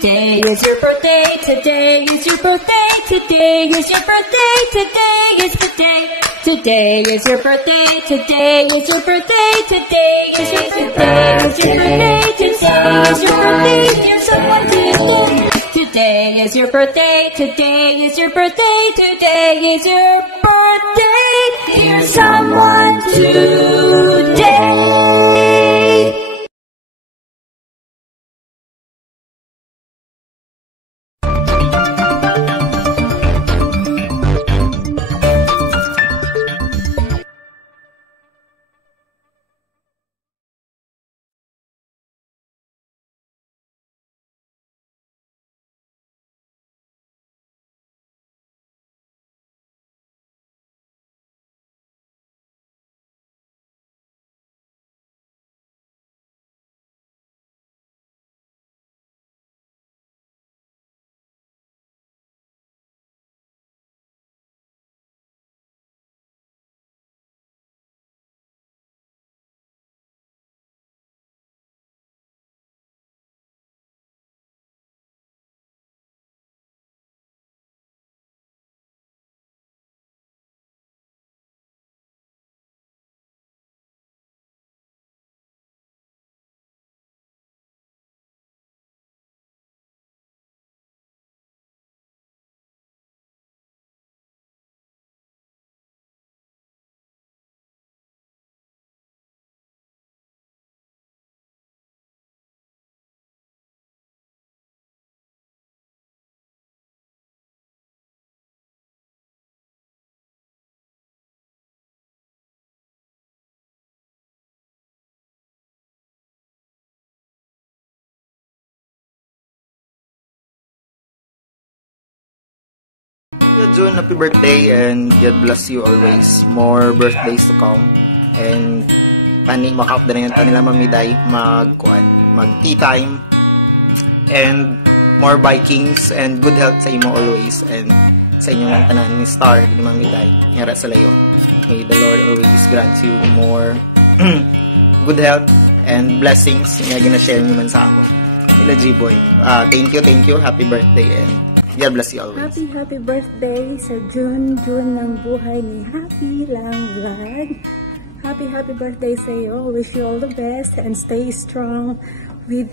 Today is your birthday, today is your birthday, today is your birthday, today is the day. Today is your birthday, today is your birthday, today is your birthday, is your birthday, today is your birthday, dear someone today. Today is your birthday, today is your birthday, today is your birthday, dear someone today. June, happy birthday and God bless you always. More birthdays to come. And makap na rin nila mamiday mag tea time. And more bikings and good health sa imo always. And sa inyo ng tanan ni Star ni mamiday. Ngara sa layo. May the Lord always grant you more good health and blessings nga gina-share niyo man sa amo. Ila G-Boy. Thank you. Happy birthday and God bless you always. Happy birthday sa June ng buhay ni Happy Lang Vlog. Happy birthday sa iyo. Wish you all the best and stay strong with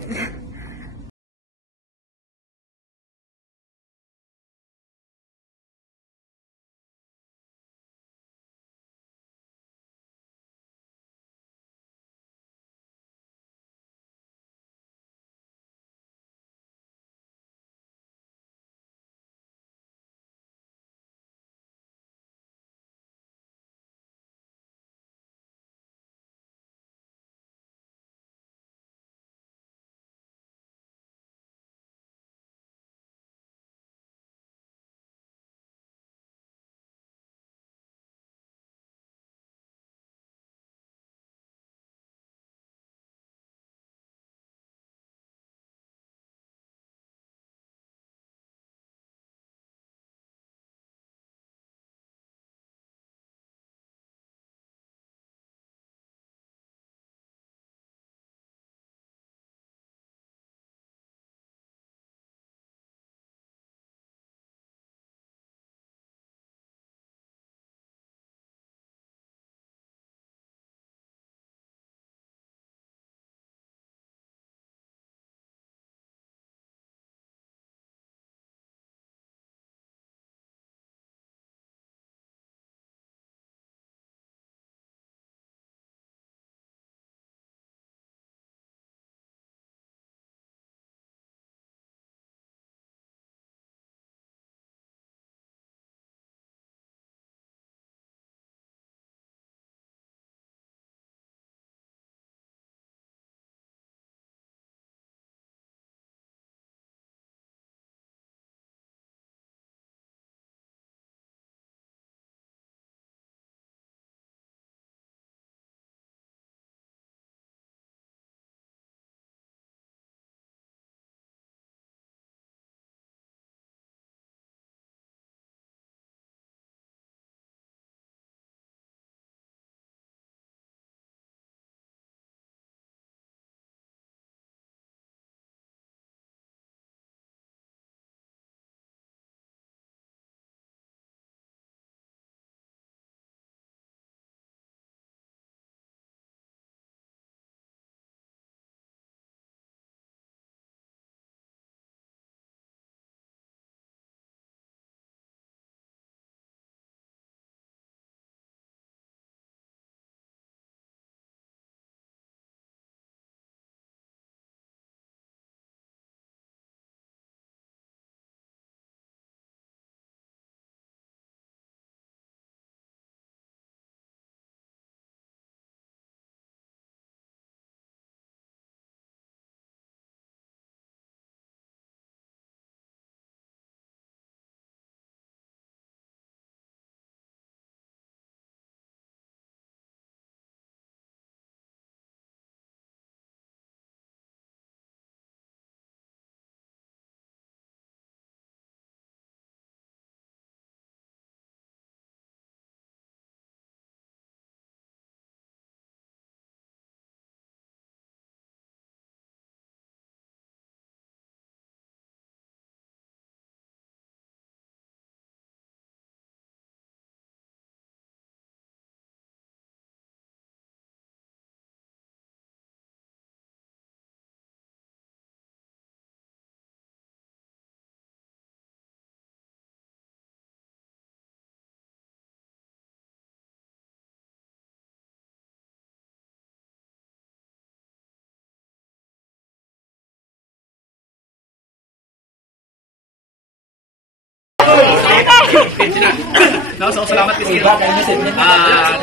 No, so salamat kasi.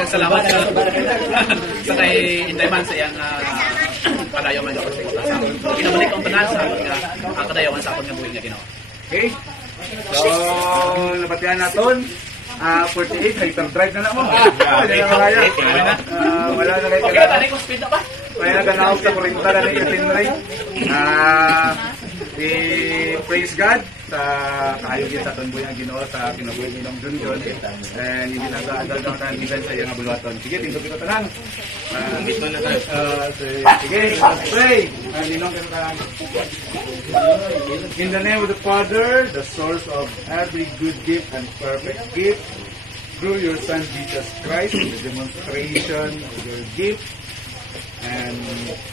Salamat sa kay Indayman sa iyang kadayawan sa akin. Kinabalik ang tanan sa ang kadayawan sa akong buhay nga Ginoo. Okay? So, napatihan naton. 48, hyperdrive na mo. Wala na kayo. Okay, tani ko speed na ba? Kaya naganawag sa 40 na rin yung tinray. Praise God sa kahayog sa aton buhay ang Ginoo sa kinabuhi nilang Junjun. And hindi na sa adal ng kanibigan sa iyang abulwaton. Sige, tingko kita tanan. Dito na tayo. Sige, let's pray. Ninong kita tanan. In the name of the Father, the source of every good gift and perfect gift, through your Son Jesus Christ, the demonstration of your gift, and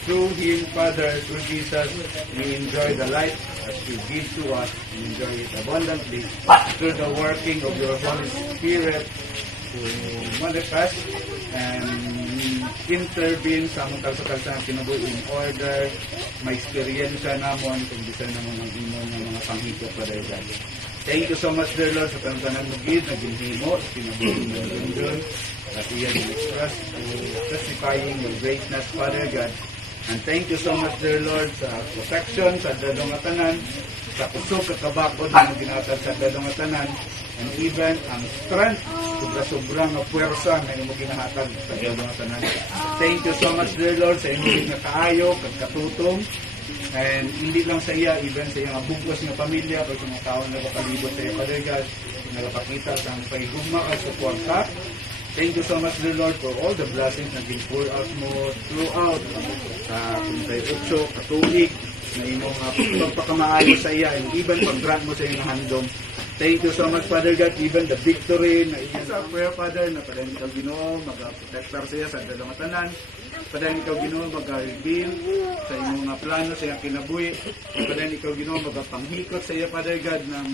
through Him, Father, through Jesus, we enjoy the life as you give to us. We enjoy it abundantly through the working of your Holy Spirit to manifest and intervene sa mga kalsa-kalsa ng kinabuhi in order ma-experiensya namon kung bisa naman ang imong mga panghiko para God. Thank you so much, dear Lord, sa tantanan mo gid na ginhimo sa kinabuhi ng Junjun at iyan express to testifying your greatness, Father God. And thank you so much, dear Lord, sa protection sa dadong atanan, sa kusog kakabakod na ginatag sa dadong atanan, and even ang strength, sobra-sobrang puwersa na imo ginahatag sa dadong atanan. Thank you so much, dear Lord, sa imong nga kaayo, kagkatutong, and hindi lang sa iya, even sa iyang bugos ng pamilya, pag sa mga taon na kapalibot sa iya, Father God, nagapakita sa ang pahigugma at suporta. Thank you so much, dear Lord, for all the blessings na give-pour out mo throughout sa 28 katuig na imong pagpakamaayo sa iya and even pag-grant mo sa iyong handom. Thank you so much, Father God, even the victory na iyan sa prayer, Father, na padayon ikaw Ginoo, mag-protector sa iya sa dalawang tanan. Padayon ikaw Ginoo, mag-reveal sa imong mga plano sa iyong kinabuhi. Padayon ikaw Ginoo, mag-panghikot sa iya, Father God, na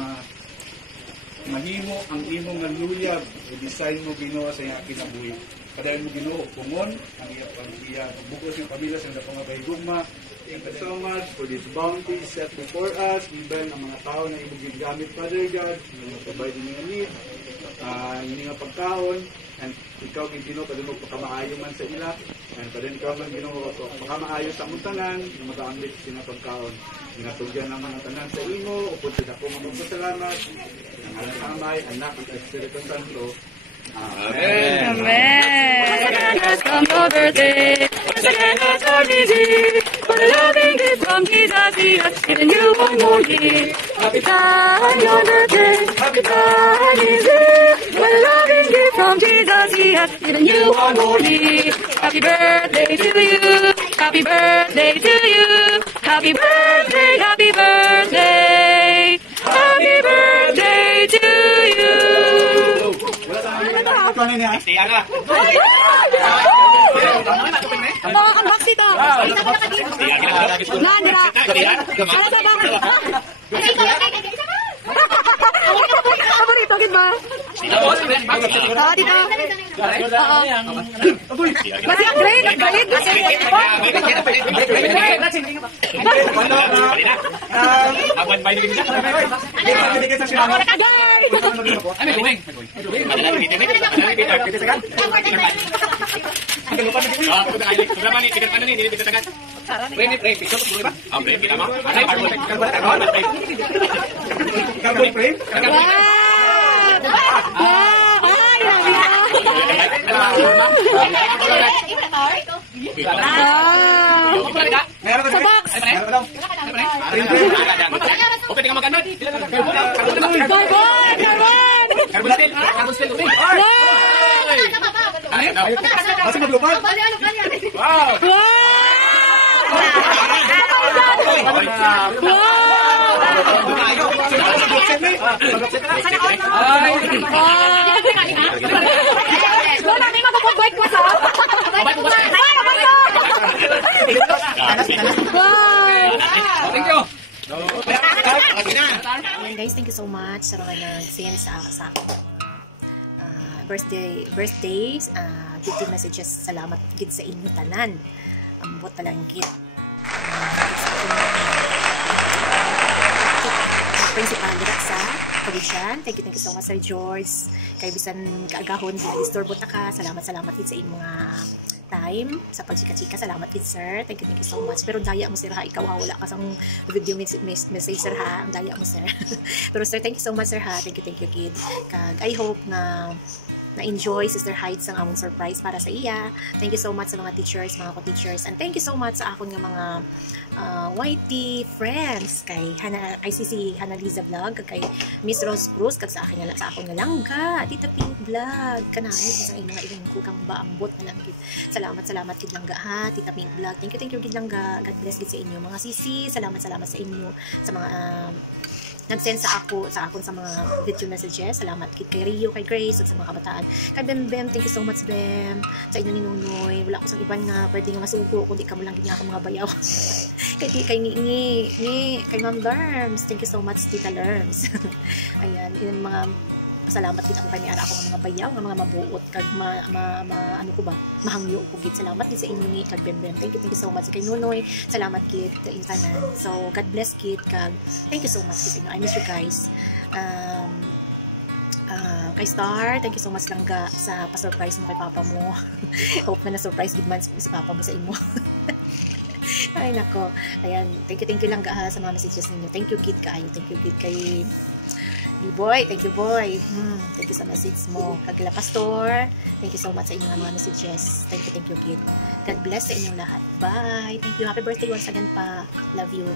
mahimo ang imong naluyag i-design mo Ginoo sa iyang kinabuhi. Padayon mo Ginoo pungon ang iyang pamilya, bukos ng pamilya sa pangabahigugma. Thank you so much for this bounty set before us, even ang mga tao na imong gigamit, Father God, na provide niyo need, hindi nga pagkaon, and ikaw Ginoo padayon mo pakamaayo man sa ila, and padayon ikaw man Ginoo pakamaayo sa among tanan, mag-aambit sina pagkaon. Ginatugyan naman ang tanan sa imo, upod sa dako nga magpasalamat. Ang Amay, Anak, at Espiritu Santo. Amen. Amen. Has come your birthday. Once again has our busy. What a loving gift from Jesus. He has given you one more year. Happy time, your birthday. Happy time is it. What a loving gift from Jesus. He has given you one more year. Happy birthday to you. Happy birthday to you. Happy birthday, happy birthday. Happy birthday to you. Ang bawa kong box dito. Nandira. Ano sa bakit? Paborito, gid ba? Dito. Masih upgrade. Okay, tingnan maganda. Masih maglupa? Wow! Thank you. Guys, thank you so much sa mga nag-send sa akin birthdays, gifting messages. Salamat gid sa inyo tanan. Ambot palang gid. Principal dira sa ko din siya. Thank you so much, Sir George. Kay bisan kaagahon, gistorbo ta ka. Salamat din sa inyong mga time sa pagchika-chika. Salamat din, sir. Thank you so much. Pero daya mo, sir, ha. Ikaw, wala ka sang video message, sir, ha. Ang daya mo, sir. Pero, sir, thank you so much, sir, ha. Thank you, kid. Kag, I hope na na-enjoy Sister Hyde sang among surprise para sa iya. Thank you so much sa mga teachers, mga ko-teachers. And thank you so much sa akon nga mga YT friends kay ICC Hana Liza Vlog, kay Miss Rose Cruz, kag sa akin sa akon nga langga, Tita Pink Vlog, kanahit sa inyo nga ilang ko kang baambot na lang gid. Salamat gid langga, ha, Tita Pink Vlog. Thank you gid langga. God bless gid sa inyo mga sisi. Salamat sa inyo sa mga nag-send sa akon sa mga video messages. Salamat kay Rio, kay Grace, at sa mga kabataan. Kay Bem, thank you so much, Bem. Sa inyo ni Nunoy. Wala ko sa iban nga pwede nga masugo kundi ka mo lang gid nga ako mga bayaw. kay Ni, kay Ma'am Lerms. Thank you so much, Tita Lerms. Ayan, yung mga salamat din ako kay may ara ako ng mga bayaw, ng mga mabuot kag ano ko ba, mahangyo ko gid. Salamat din sa inyo ni kag Bem. Thank you so much kay Nunoy. Salamat kid sa intanan. So God bless kid kag thank you so much kid. I miss you guys. Kay Star, thank you so much langga sa pa-surprise mo kay papa mo. Hope na na-surprise gid man si papa mo sa imo. Ay nako. Ayan, thank you langga sa mga messages ninyo. Thank you kid kaayo. Thank you kid kay B-boy, thank you boy. Thank you sa message mo. Kagila Pastor, thank you so much sa inyong mga messages. Thank you kid. God bless sa inyong lahat. Bye. Thank you. Happy birthday once again pa. Love you.